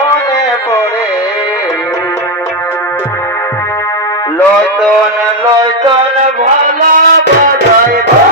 মনে পড়ে। লয়তন লয়তন ভালো বাজায়।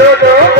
ছোট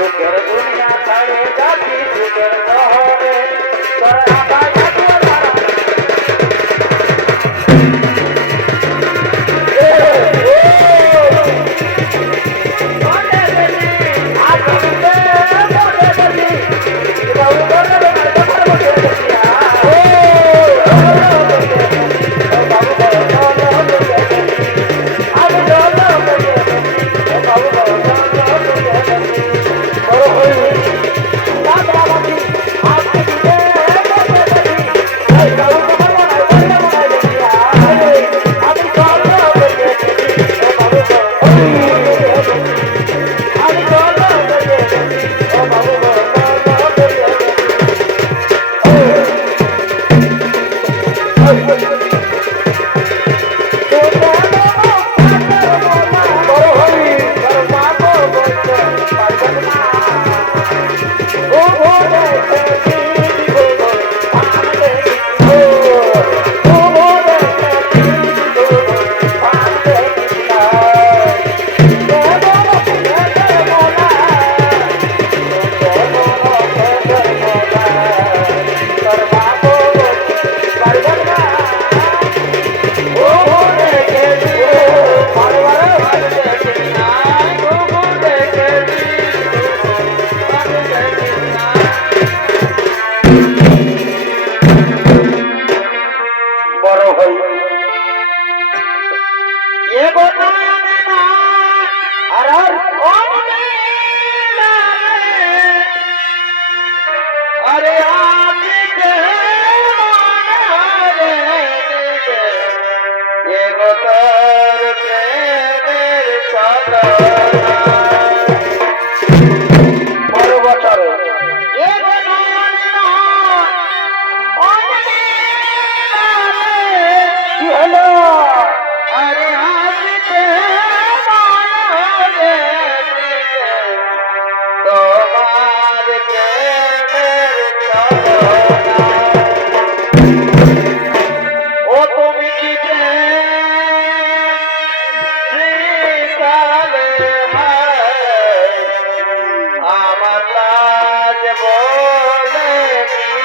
সুখের দুনিয়া ছাড়ে যাচ্ছি সুখের শহরে Oi, oi, oi.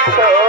Oh.